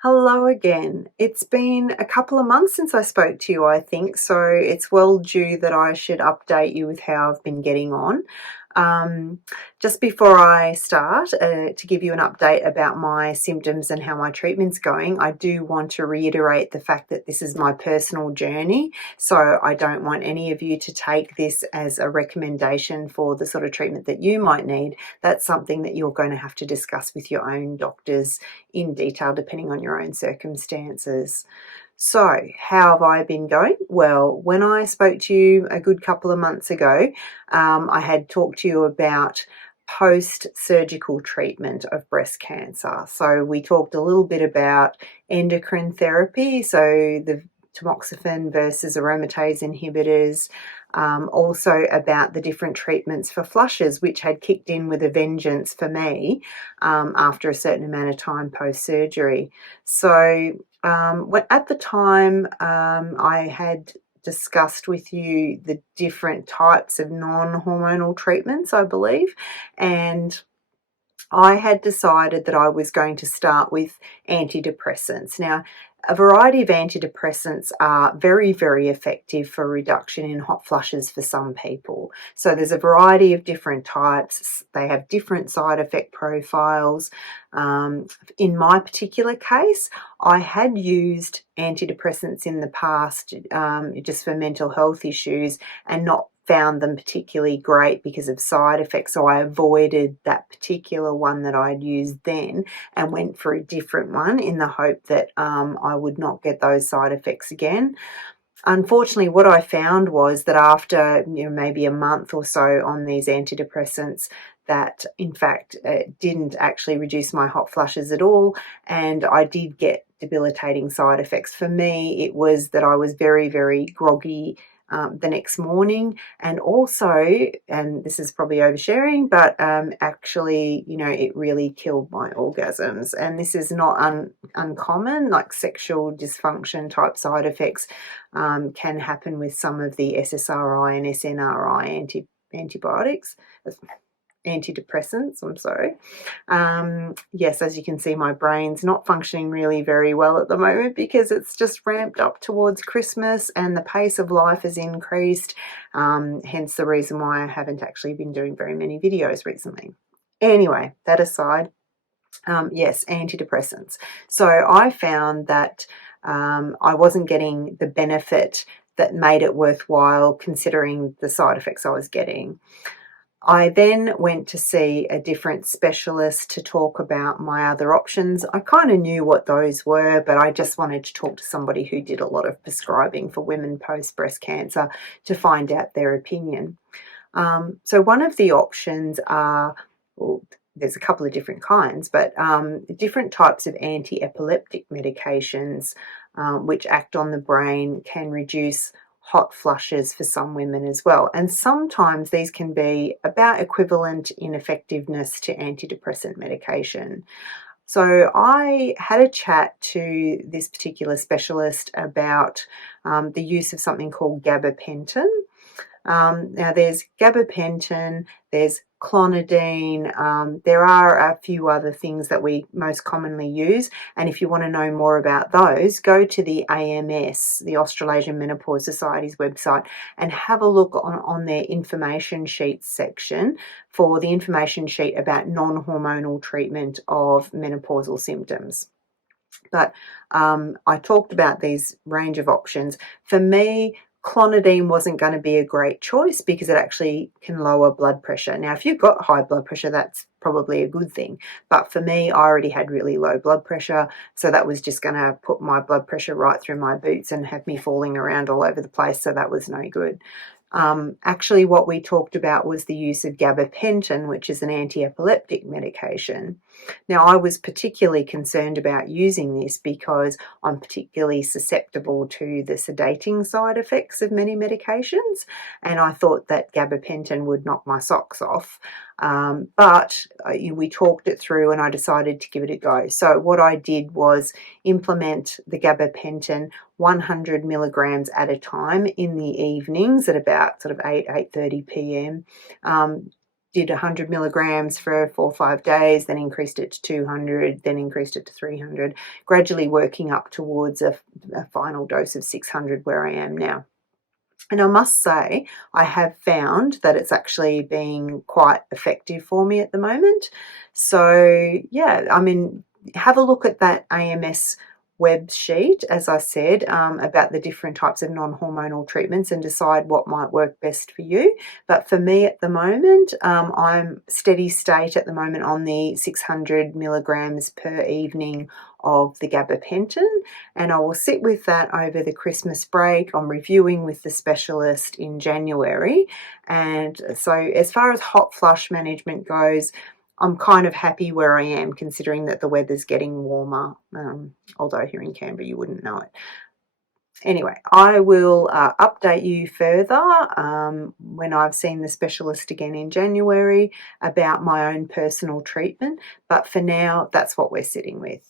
Hello again. It's been a couple of months since I spoke to you, I think, so it's well due that I should update you with how I've been getting on. Um, just before I start, to give you an update about my symptoms and how my treatment's going, I do want to reiterate the fact that this is my personal journey, so I don't want any of you to take this as a recommendation for the sort of treatment that you might need. That's something that you're going to have to discuss with your own doctors in detail depending on your own circumstances. So, how have I been going? Well, when I spoke to you a good couple of months ago, I had talked to you about post-surgical treatment of breast cancer. So we talked a little bit about endocrine therapy, so the tamoxifen versus aromatase inhibitors, also about the different treatments for flushes, which had kicked in with a vengeance for me after a certain amount of time post-surgery. So at the time, I had discussed with you the different types of non-hormonal treatments, I believe, and I had decided that I was going to start with antidepressants. Now, a variety of antidepressants are very, very effective for reduction in hot flushes for some people. So there's a variety of different types. They have different side effect profiles. In my particular case, I had used antidepressants in the past just for mental health issues and not found them particularly great because of side effects, so I avoided that particular one that I'd used then and went for a different one in the hope that I would not get those side effects again. Unfortunately, what I found was that after maybe a month or so on these antidepressants, that in fact didn't actually reduce my hot flushes at all, and I did get debilitating side effects. For me, it was that I was very, very groggy the next morning, and also, and this is probably oversharing, but actually, it really killed my orgasms. And this is not uncommon, like sexual dysfunction type side effects can happen with some of the SSRI and SNRI antibiotics. Antidepressants, I'm sorry. Yes, as you can see, my brain's not functioning really very well at the moment because it's just ramped up towards Christmas and the pace of life has increased, hence the reason why I haven't actually been doing very many videos recently. Anyway, that aside, yes, antidepressants. So I found that I wasn't getting the benefit that made it worthwhile considering the side effects I was getting. I then went to see a different specialist to talk about my other options. I kind of knew what those were, but I just wanted to talk to somebody who did a lot of prescribing for women post-breast cancer to find out their opinion. So one of the options are, well, there's a couple of different kinds, but different types of anti-epileptic medications which act on the brain can reduce hot flushes for some women as well. And sometimes these can be about equivalent in effectiveness to antidepressant medication. So I had a chat to this particular specialist about the use of something called gabapentin. Now there's gabapentin, there's clonidine, there are a few other things that we most commonly use, and if you want to know more about those, go to the AMS, the Australasian Menopause Society's website, and have a look on their information sheets section for the information sheet about non-hormonal treatment of menopausal symptoms. But I talked about these range of options. For me, clonidine wasn't going to be a great choice because it actually can lower blood pressure. Now, if you've got high blood pressure, that's probably a good thing. But for me, I already had really low blood pressure, so that was just going to put my blood pressure right through my boots and have me falling around all over the place, so that was no good. Actually, what we talked about was the use of gabapentin, which is an anti-epileptic medication. Now, I was particularly concerned about using this because I'm particularly susceptible to the sedating side effects of many medications, and I thought that gabapentin would knock my socks off. But we talked it through and I decided to give it a go. So what I did was implement the gabapentin 100 milligrams at a time in the evenings at about sort of 8:30 p.m. did 100 milligrams for 4 or 5 days, then increased it to 200, then increased it to 300, gradually working up towards a final dose of 600 where I am now. And I must say, I have found that it's actually being quite effective for me at the moment. So, yeah, I mean, have a look at that AMS web sheet, as I said, about the different types of non-hormonal treatments and decide what might work best for you. But for me at the moment, I'm steady state at the moment on the 600 milligrams per evening of the gabapentin, and I will sit with that over the Christmas break. I'm reviewing with the specialist in January, and so as far as hot flush management goes, I'm kind of happy where I am, considering that the weather's getting warmer, although here in Canberra you wouldn't know it. Anyway, I will update you further when I've seen the specialist again in January about my own personal treatment, but for now, that's what we're sitting with.